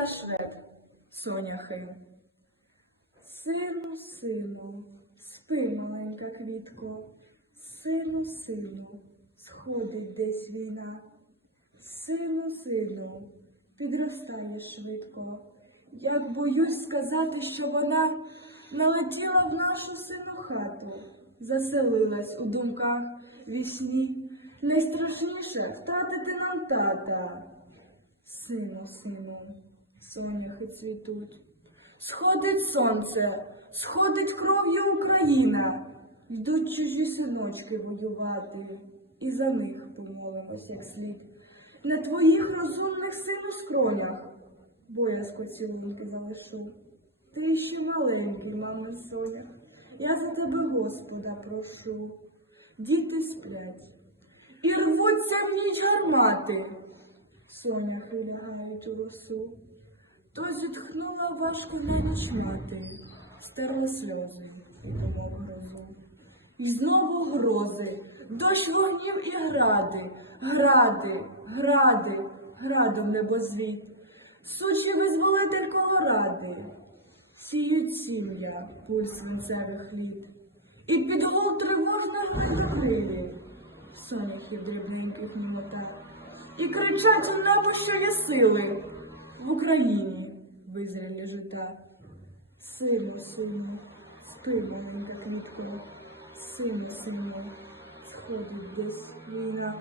наш ред, соняхи. Сину, сину, спи, маленька квітко, сину, сину, сходить десь війна. Сину, сину, підростаєш швидко. Як боюсь сказати, що вона налетіла в нашу сину хату, заселилась у думках вісні. Найстрашніше втратити нам тата. Сину, сину, соняхи цвітуть. Сходить сонце, сходить кров'ю Україна. Йдуть чужі синочки воювати, і за них помолимось як слід. На твоїх розумних сину скронях боязко цілунки залишу. Ти ще маленький, мами соня, я за тебе Господа прошу. Діти сплять, і рвуться в ніч гармати. Соняхи лягають у росу. То зітхнула важко на ніч мати, стерла сльози. Думав грозу. І знову грози, дощ вогнів і гради, гради, гради, градом небозвіт, сучий визволитель колоради, сіють сім'я пульс свинцевих літ, і під гул тривожних хвилі, соняхів дрібненьких мілота, і кричать у небо, що є сили. В Україні визрілі жита. Сину, сину, спи, маленька квітко, сину, сину, сходить десь війна.